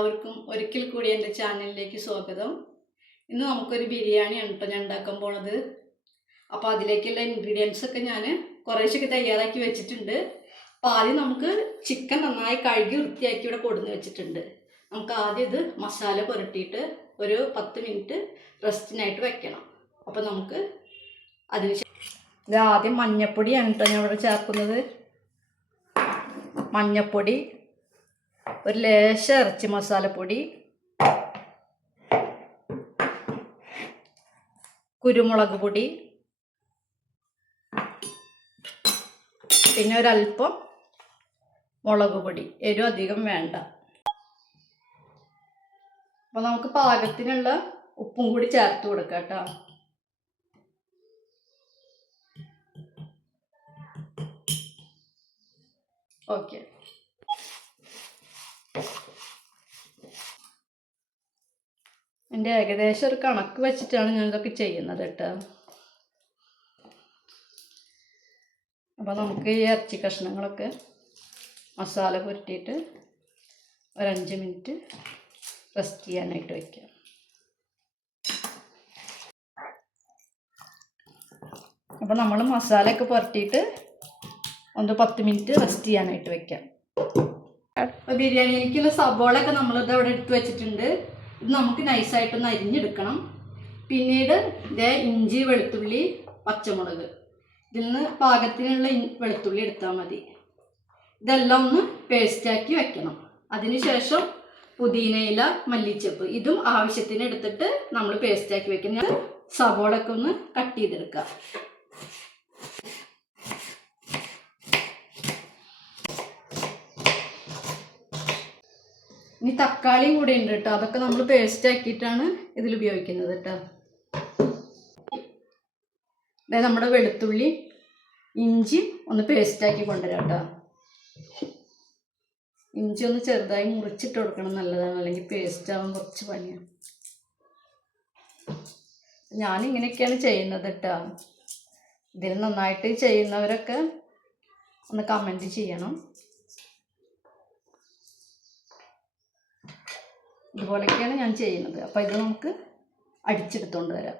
എല്ലാവർക്കും ഒരിക്കൽ കൂടി എൻ്റെ ചാനലിലേക്ക് സ്വാഗതം. ഇന്ന് നമുക്കൊരു ബിരിയാണിയാണ് കേട്ടോ ഞാൻ ഉണ്ടാക്കാൻ പോണത്. അപ്പോൾ അതിലേക്കുള്ള ഇൻഗ്രീഡിയൻസ് ഒക്കെ ഞാൻ കുറേശ്ശൊക്കെ തയ്യാറാക്കി വെച്ചിട്ടുണ്ട്. അപ്പോൾ ആദ്യം നമുക്ക് ചിക്കൻ നന്നായി കഴുകി വൃത്തിയാക്കി ഇവിടെ കൊടുന്ന് വെച്ചിട്ടുണ്ട്. നമുക്ക് ആദ്യം ഇത് മസാല പുരട്ടിയിട്ട് ഒരു 10 മിനിറ്റ് റെസ്റ്റിനായിട്ട് വെക്കണം. അപ്പോൾ നമുക്ക് അതിന് ഇത് ആദ്യം മഞ്ഞൾപ്പൊടിയാണ് കേട്ടോ ഞാൻ ഇവിടെ ചേർക്കുന്നത്. മഞ്ഞൾപ്പൊടി, ഒരു ലേശ ഇറച്ചി മസാലപ്പൊടി, കുരുമുളക് പൊടി, പിന്നെ ഒരല്പം മുളക് പൊടി. എരിവ് അധികം വേണ്ട. അപ്പോൾ നമുക്ക് പാകത്തിനുള്ള ഉപ്പും കൂടി ചേർത്ത് കൊടുക്കാം കേട്ടോ. ഓക്കെ, എൻ്റെ ഏകദേശം ഒരു കണക്ക് വെച്ചിട്ടാണ് ഞാനിതൊക്കെ ചെയ്യുന്നത് കേട്ടോ. അപ്പോൾ നമുക്ക് ഈ ഇറച്ചി കഷ്ണങ്ങളൊക്കെ മസാല പുരട്ടിയിട്ട് ഒരു 5 മിനിറ്റ് റെസ്റ്റ് ചെയ്യാനായിട്ട് വയ്ക്കാം. അപ്പോൾ നമ്മൾ മസാലയൊക്കെ പുരട്ടിയിട്ട് ഒന്ന് 10 മിനിറ്റ് റെസ്റ്റ് ചെയ്യാനായിട്ട് വയ്ക്കാം. അപ്പോൾ ബിരിയാണിയിലേക്കുള്ള സബോളയൊക്കെ നമ്മളിത് അവിടെ എടുത്ത് വെച്ചിട്ടുണ്ട്. ഇത് നമുക്ക് നൈസായിട്ടൊന്ന് അരിഞ്ഞെടുക്കണം. പിന്നീട് ഇതേ ഇഞ്ചി, വെളുത്തുള്ളി, പച്ചമുളക്, ഇതിൽ നിന്ന് പാകത്തിനുള്ള വെളുത്തുള്ളി എടുത്താൽ മതി. ഇതെല്ലാം ഒന്ന് പേസ്റ്റാക്കി വെക്കണം. അതിനുശേഷം പുതിനയില, മല്ലിച്ചപ്പ് ഇതും ആവശ്യത്തിന് എടുത്തിട്ട് നമ്മൾ പേസ്റ്റാക്കി വെക്കണം. സബോളയൊക്കെ ഒന്ന് കട്ട് ചെയ്തെടുക്കാം. ഇനി തക്കാളിയും കൂടെ ഉണ്ട് കേട്ടോ. അതൊക്കെ നമ്മൾ പേസ്റ്റ് ആക്കിയിട്ടാണ് ഇതിൽ ഉപയോഗിക്കുന്നത് കേട്ടോ. അതായത് നമ്മുടെ വെളുത്തുള്ളി, ഇഞ്ചി ഒന്ന് പേസ്റ്റാക്കി കൊണ്ടുവരാം കേട്ടോ. ഇഞ്ചി ഒന്ന് ചെറുതായി മുറിച്ചിട്ട് കൊടുക്കണം, നല്ലതാണ്. അല്ലെങ്കിൽ പേസ്റ്റ് ആവാൻ കുറച്ച് പണിയാണ്. ഞാനിങ്ങനെയൊക്കെയാണ് ചെയ്യുന്നത് കേട്ടോ. ഇതിൽ നന്നായിട്ട് ചെയ്യുന്നവരൊക്കെ ഒന്ന് കമൻറ്റ് ചെയ്യണം. ഇതുപോലെയൊക്കെയാണ് ഞാൻ ചെയ്യുന്നത്. അപ്പോൾ ഇത് നമുക്ക് അടിച്ചെടുത്തുകൊണ്ട് വരാം.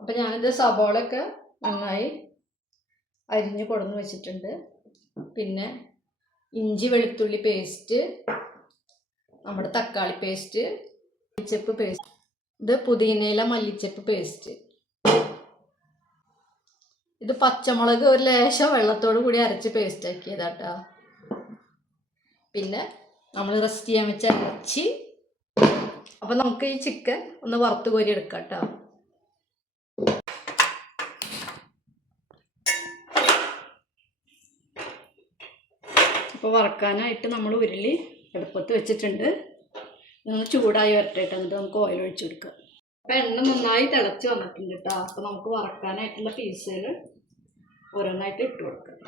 അപ്പോൾ ഞാനിത് സബോളയൊക്കെ നന്നായി അരിഞ്ഞ് കൊടുന്ന് വെച്ചിട്ടുണ്ട്. പിന്നെ ഇഞ്ചി വെളുത്തുള്ളി പേസ്റ്റ്, നമ്മുടെ തക്കാളി പേസ്റ്റ്, മല്ലിച്ചപ്പ് പേസ്റ്റ്, ഇത് പുതിനയില മല്ലിച്ചപ്പ് പേസ്റ്റ്, ഇത് പച്ചമുളക് ഒരു ലേശം വെള്ളത്തോട് കൂടി അരച്ച് പേസ്റ്റ് ആക്കിയതാട്ടോ. പിന്നെ നമ്മൾ റെസ്റ്റ് ചെയ്യാൻ വെച്ച ഇറച്ചി. അപ്പോൾ നമുക്ക് ഈ ചിക്കൻ ഒന്ന് വറുത്ത് കോരി എടുക്കാം കേട്ടോ. അപ്പോൾ വറക്കാനായിട്ട് നമ്മൾ ഉരുളി അടുപ്പത്ത് വെച്ചിട്ടുണ്ട്. ഒന്ന് ചൂടായി വരട്ടെ. എന്നിട്ട് നമുക്ക് ഓയിൽ ഒഴിച്ചു കൊടുക്കാം. അപ്പോൾ എണ്ണ നന്നായി തിളച്ച് വന്നിട്ടുണ്ട് കേട്ടോ. അപ്പോൾ നമുക്ക് വറക്കാനായിട്ടുള്ള പീസുകൾ ഓരോന്നായിട്ട് ഇട്ട് കൊടുക്കാം.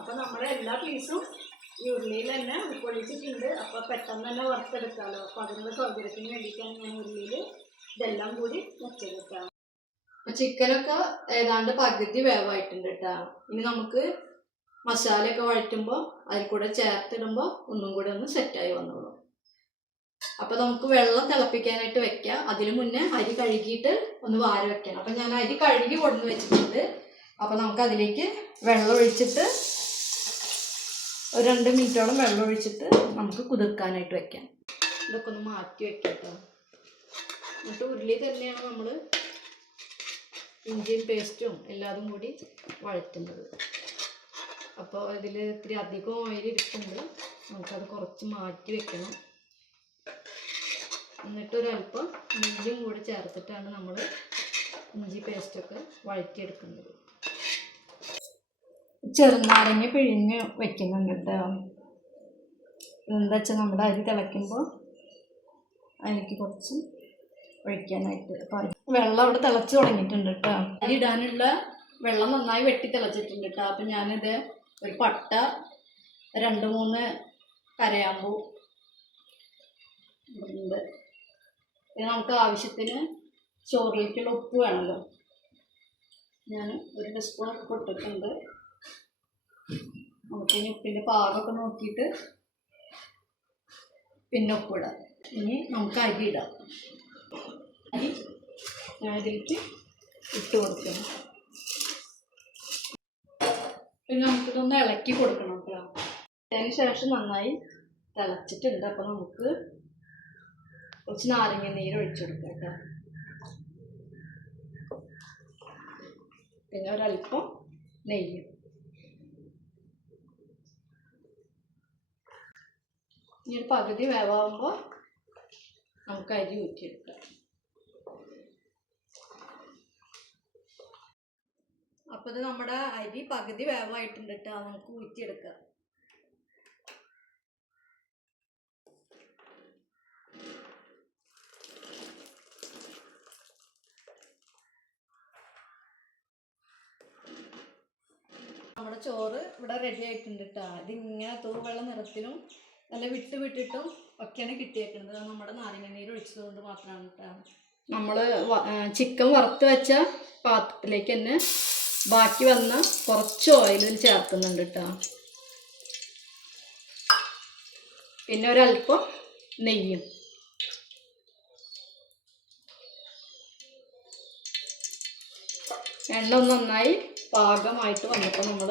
അപ്പോൾ നമ്മുടെ എല്ലാ പീസും ഈ ഉരുളിയിൽ തന്നെ ഉൾക്കൊള്ളിച്ചിട്ടുണ്ട്. അപ്പോൾ പെട്ടെന്ന് തന്നെ വറുത്തെടുക്കാമല്ലോ. അപ്പോൾ അതിനുള്ള സൗകര്യത്തിന് വേണ്ടിയിട്ടാണ് ഞാൻ ഉരുളിയിൽ ഇതെല്ലാം കൂടി വെച്ചെടുക്കാം. ചിക്കനൊക്കെ ഏതാണ്ട് പകുതി വേവായിട്ടുണ്ട് കേട്ടോ. ഇനി നമുക്ക് മസാലയൊക്കെ വഴറ്റുമ്പോൾ അതിൽ കൂടെ ചേർത്തിടുമ്പോൾ ഒന്നും കൂടെ ഒന്ന് സെറ്റായി വന്നോളൂ. അപ്പോൾ നമുക്ക് വെള്ളം തിളപ്പിക്കാനായിട്ട് വെക്കാം. അതിന് മുന്നേ അരി കഴുകിയിട്ട് ഒന്ന് വാരി വെക്കണം. അപ്പോൾ ഞാൻ അരി കഴുകി കൊടുന്ന് വെച്ചിട്ടുണ്ട്. അപ്പോൾ നമുക്ക് അതിലേക്ക് വെള്ളം ഒഴിച്ചിട്ട് ഒരു 2 മിനിറ്റോളം വെള്ളം ഒഴിച്ചിട്ട് നമുക്ക് കുതിർക്കാനായിട്ട് വെക്കാം. ഇതൊക്കെ ഒന്ന് മാറ്റി വെക്കാം കേട്ടോ. എന്നിട്ട് ഉരുളി തന്നെയാണ് നമ്മൾ ഇഞ്ചിയും പേസ്റ്റും എല്ലാതും കൂടി വഴറ്റുന്നത്. അപ്പോൾ ഇതിൽ ഇത്തിരി അധികം ഓയിൽ ഇരിപ്പുണ്ട്. നമുക്കത് കുറച്ച് മാറ്റി വെക്കണം. എന്നിട്ടൊരല്പം ഇഞ്ചിയും കൂടി ചേർത്തിട്ടാണ് നമ്മൾ ഇഞ്ചി പേസ്റ്റൊക്കെ വഴറ്റിയെടുക്കുന്നത്. ചെറുനാരങ്ങ പിഴിഞ്ഞ് വെക്കുന്നുണ്ട് കേട്ടോ. എന്താ വെച്ചാൽ നമ്മുടെ അരി തിളയ്ക്കുമ്പോൾ അതിലേക്ക് കുറച്ച് ഒഴിക്കാനായിട്ട്. അപ്പോൾ വെള്ളം അവിടെ തിളച്ച് തുടങ്ങിയിട്ടുണ്ട് കേട്ടോ. അരി ഇടാനുള്ള വെള്ളം നന്നായി വെട്ടി തിളച്ചിട്ടുണ്ട് കേട്ടോ. അപ്പം ഞാനിത് ഒരു പട്ട, 2-3 കരയാമ്പൂ ഉണ്ട്. പിന്നെ നമുക്ക് ആവശ്യത്തിന് ചോറിലേക്കുള്ള ഉപ്പ് വേണമല്ലോ. ഞാൻ 1 ടീസ്പൂൺ ഇട്ടിട്ടുണ്ട്. നമുക്കിനി ഉപ്പിൻ്റെ പാകമൊക്കെ നോക്കിയിട്ട് പിന്നെ ഉപ്പിടാം. ഇനി നമുക്ക് അരി ഇടാം. അരി ഞാൻ ഇതിലേക്ക് ഇട്ട് കൊടുക്കണം. പിന്നെ നമുക്കിതൊന്ന് ഇളക്കി കൊടുക്കണം കേട്ടോ. അതിന് ശേഷം നന്നായി തിളച്ചിട്ടുണ്ട്. അപ്പോൾ നമുക്ക് കുറച്ച് നാരങ്ങ നീര് ഒഴിച്ചു കൊടുക്കാം കേട്ടോ. പിന്നെ ഒരല്പം നെയ്യ്. ഇനി ഒരു പകുതി വേവാകുമ്പോൾ നമുക്ക് അരി ഊറ്റിയെടുക്കാം. അപ്പോൾ ഇത് നമ്മുടെ അരി പകുതി വേവായിട്ടുണ്ട് കേട്ടോ. നമുക്ക് ഊറ്റിയെടുക്കാം. നമ്മുടെ ചോറ് ഇവിടെ റെഡി ആയിട്ടുണ്ട് കേട്ടോ. ഇതിങ്ങനെ തൂവെള്ള നിറത്തിലും നല്ല വിട്ടിട്ടും ഒക്കെയാണ് കിട്ടിയേക്കുന്നത്. നമ്മുടെ നാരങ്ങ നീര് ഒഴിച്ചതുകൊണ്ട് മാത്രമാണ് കേട്ടോ. നമ്മൾ ചിക്കൻ വറുത്ത് വെച്ച പാത്രത്തിലേക്ക് തന്നെ ബാക്കി വന്ന കുറച്ച് ഓയിലിൽ ചേർക്കുന്നുണ്ട് കേട്ടോ. പിന്നെ ഒരല്പം നെയ്യും. എണ്ണ നന്നായി പാകമായിട്ട് വന്നപ്പോൾ നമ്മൾ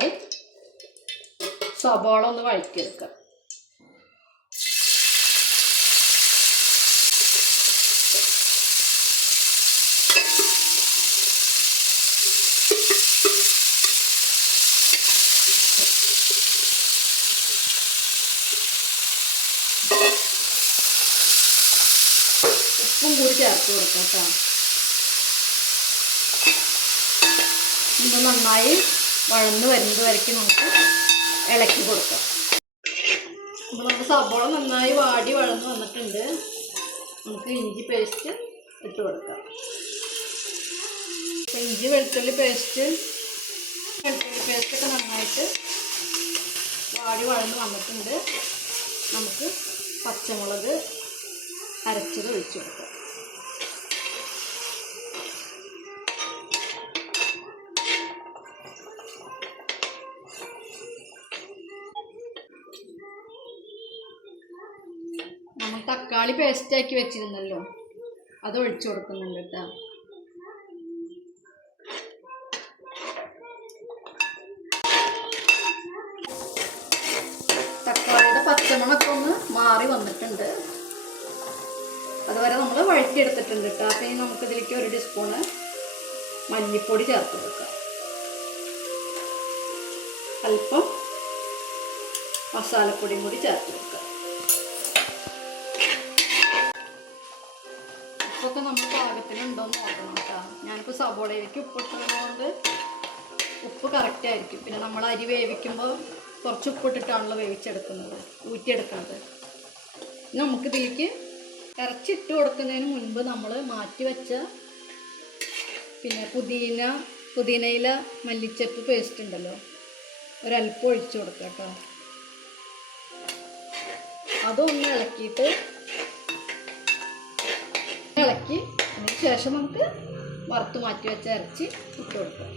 സവാള ഒന്ന് വഴറ്റിയെടുക്കാം. ഉപ്പും കൂടി ചേർത്ത് കൊടുക്കാം കേട്ടോ. ഇത് നന്നായി വഴന്ന് വരുന്നത് വരയ്ക്കും നമുക്ക് ഇളക്കി കൊടുക്കാം. അപ്പോൾ നമ്മുടെ സവാള നന്നായി വാടി വഴന്ന് വന്നിട്ടുണ്ട്. നമുക്ക് ഇഞ്ചി പേസ്റ്റ് ഇട്ട് കൊടുക്കാം. അപ്പോൾ ഇഞ്ചി വെളുത്തുള്ളി പേസ്റ്റൊക്കെ നന്നായിട്ട് വാടി വഴന്ന് വന്നിട്ടുണ്ട്. നമുക്ക് പച്ചമുളക് അരച്ചത് ഒഴിച്ചു കൊടുക്കാം. നമ്മൾ തക്കാളി പേസ്റ്റാക്കി വെച്ചിരുന്നല്ലോ, അത് ഒഴിച്ചു കൊടുക്കുന്നുണ്ട് കേട്ടോ. തക്കാളിയുടെ പച്ചമണമൊക്കെ ഒന്ന് മാറി വന്നിട്ടുണ്ട്. അതുവരെ നമ്മൾ വഴറ്റിയെടുത്തിട്ടുണ്ട് കേട്ടോ. അപ്പോൾ ഇനി നമുക്കിതിലേക്ക് 1 ടീസ്പൂണ് മല്ലിപ്പൊടി ചേർത്ത് കൊടുക്കാം. അല്പം മസാലപ്പൊടിയും കൂടി ചേർത്ത് കൊടുക്കാം. ഉപ്പൊക്കെ നമ്മൾ പാകത്തിനുണ്ടോയെന്ന് നോക്കണം കേട്ടോ. ഞാനിപ്പോൾ സവോളയിലേക്ക് ഉപ്പിട്ടത് കൊണ്ട് ഉപ്പ് കറക്റ്റ് ആയിരിക്കും. പിന്നെ നമ്മൾ അരി വേവിക്കുമ്പോൾ കുറച്ച് ഉപ്പിട്ടിട്ടാണല്ലോ ഊറ്റിയെടുക്കുന്നത്. നമുക്കിതിലേക്ക് ഇറച്ചിട്ട് കൊടുക്കുന്നതിന് മുൻപ് നമ്മൾ മാറ്റി വെച്ച പിന്നെ പുതിനയില മല്ലിച്ചപ്പ് പേസ്റ്റ് ഉണ്ടല്ലോ, ഒരല്പം ഒഴിച്ചു കൊടുക്കുക കേട്ടോ. അതൊന്ന് ഇളക്കിയിട്ട് ഇളക്കി അതിന് ശേഷം നമുക്ക് വറുത്ത് മാറ്റി വെച്ച ഇറച്ചി ഇട്ട് കൊടുക്കാം.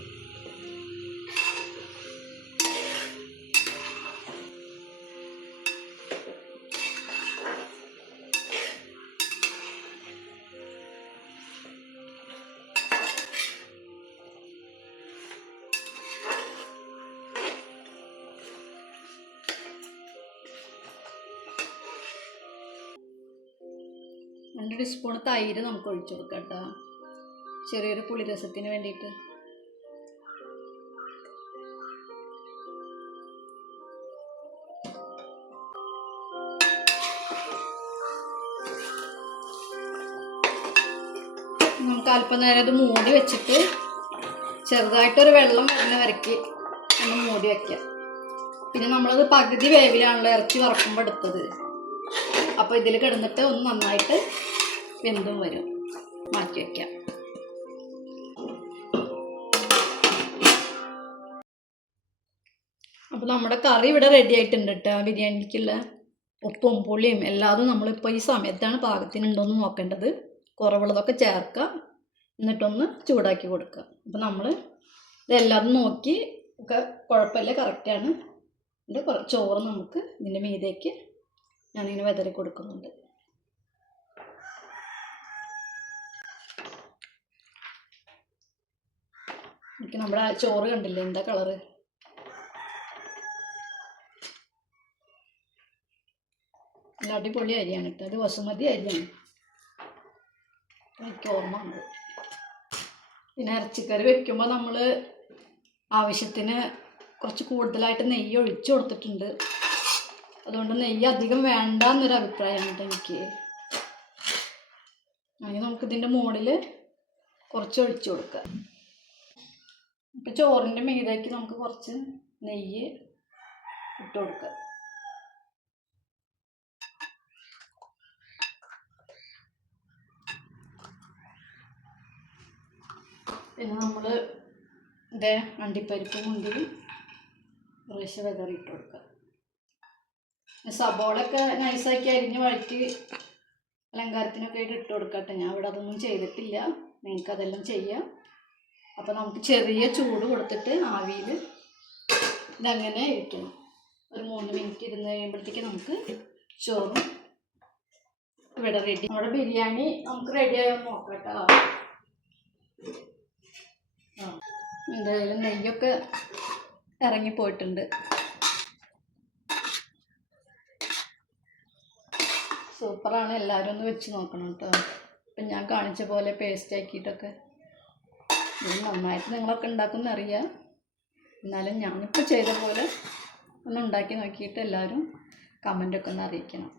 രണ്ട് ടീസ്പൂൺ തൈര് നമുക്ക് ഒഴിച്ചു കൊടുക്കാം കേട്ടോ, ചെറിയൊരു പുളിരസത്തിന് വേണ്ടിയിട്ട്. നമുക്ക് അല്പം നേരം ഇത് മൂടി വെച്ചിട്ട് ചെറുതായിട്ടൊരു വെള്ളം വരുന്ന വരയ്ക്ക് ഒന്ന് മൂടി വയ്ക്കാം. പിന്നെ നമ്മളത് പകുതി വേവിലാണല്ലോ ഇറച്ചി വറക്കുമ്പോൾ എടുത്തത്. അപ്പോൾ ഇതിൽ കിടന്നിട്ട് ഒന്ന് നന്നായിട്ട് വെന്തും വരും. മാറ്റി വയ്ക്കാം. അപ്പോൾ നമ്മുടെ കറി ഇവിടെ റെഡി ആയിട്ടുണ്ട് കേട്ടോ. ബിരിയാണിക്കുള്ള ഉപ്പും പുളിയും എല്ലാതും നമ്മളിപ്പോൾ ഈ സമയത്താണ് പാകത്തിനുണ്ടോയെന്ന് നോക്കേണ്ടത്. കുറവുള്ളതൊക്കെ ചേർക്കുക, എന്നിട്ടൊന്ന് ചൂടാക്കി കൊടുക്കുക. അപ്പോൾ നമ്മൾ ഇതെല്ലാം നോക്കി ഒക്കെ കുഴപ്പമില്ല, കറക്റ്റാണ്. എന്നിട്ട് ചോറ് നമുക്ക് ഇതിൻ്റെ മീതേക്ക് ഞാനിങ്ങനെ വിതറി കൊടുക്കുന്നുണ്ട്. എനിക്ക് നമ്മുടെ ചോറ് കണ്ടില്ലേ എന്താ കളറ്. നല്ല അടിപൊളി അരിയാണ് കേട്ടോ, അത് ബസുമതി അരിയാണ്, എനിക്ക് ഓർമ്മ ഉണ്ട്. പിന്നെ ഇറച്ചിക്കറി വെക്കുമ്പോൾ നമ്മൾ ആവശ്യത്തിന് കുറച്ച് കൂടുതലായിട്ട് നെയ്യ് ഒഴിച്ചു കൊടുത്തിട്ടുണ്ട്. അതുകൊണ്ട് നെയ്യ് അധികം വേണ്ട എന്നൊരു അഭിപ്രായമാണ് എനിക്ക്. അങ്ങനെ നമുക്കിതിൻ്റെ മുകളിൽ കുറച്ച് ഒഴിച്ചു കൊടുക്കാം. ഇപ്പം ചോറിൻ്റെ മീതേക്ക് നമുക്ക് കുറച്ച് നെയ്യ് ഇട്ട് കൊടുക്കാം. പിന്നെ നമ്മൾ ഇതേ അണ്ടിപ്പരിപ്പ് മുന്തിരി കുറേശ്ശെ വിതറിയിട്ട് കൊടുക്കുക. സബോളൊക്കെ നൈസാക്കി അരിഞ്ഞ് വഴറ്റി അലങ്കാരത്തിനൊക്കെ ആയിട്ട് ഇട്ട് കൊടുക്കട്ടെ. ഞാൻ ഇവിടെ അതൊന്നും ചെയ്തിട്ടില്ല, നിങ്ങൾക്കതെല്ലാം ചെയ്യാം. അപ്പോൾ നമുക്ക് ചെറിയ ചൂട് കൊടുത്തിട്ട് ആവിയിൽ ഇതങ്ങനെ ഇരിക്കണം. ഒരു 3 മിനിറ്റ് ഇരുന്ന് കഴിയുമ്പോഴത്തേക്ക് നമുക്ക് ചോറും ഇവിടെ റെഡി. നമ്മുടെ ബിരിയാണി നമുക്ക് റെഡിയായോ നോക്കാം കേട്ടോ. എന്തായാലും നെയ്യൊക്കെ ഇറങ്ങിപ്പോയിട്ടുണ്ട്. സൂപ്പറാണ്, എല്ലാവരും ഒന്ന് വെച്ച് നോക്കണം കേട്ടോ. ഇപ്പം ഞാൻ കാണിച്ച പോലെ പേസ്റ്റ് ആക്കിയിട്ടൊക്കെ ഇത് നന്നായിട്ട് നിങ്ങളൊക്കെ ഉണ്ടാക്കുമെന്ന് അറിയാം. എന്നാലും ഞാനിപ്പോൾ ചെയ്ത പോലെ ഒന്ന് ഉണ്ടാക്കി നോക്കിയിട്ട് എല്ലാവരും കമൻ്റൊക്കെ ഒന്ന് അറിയിക്കണം.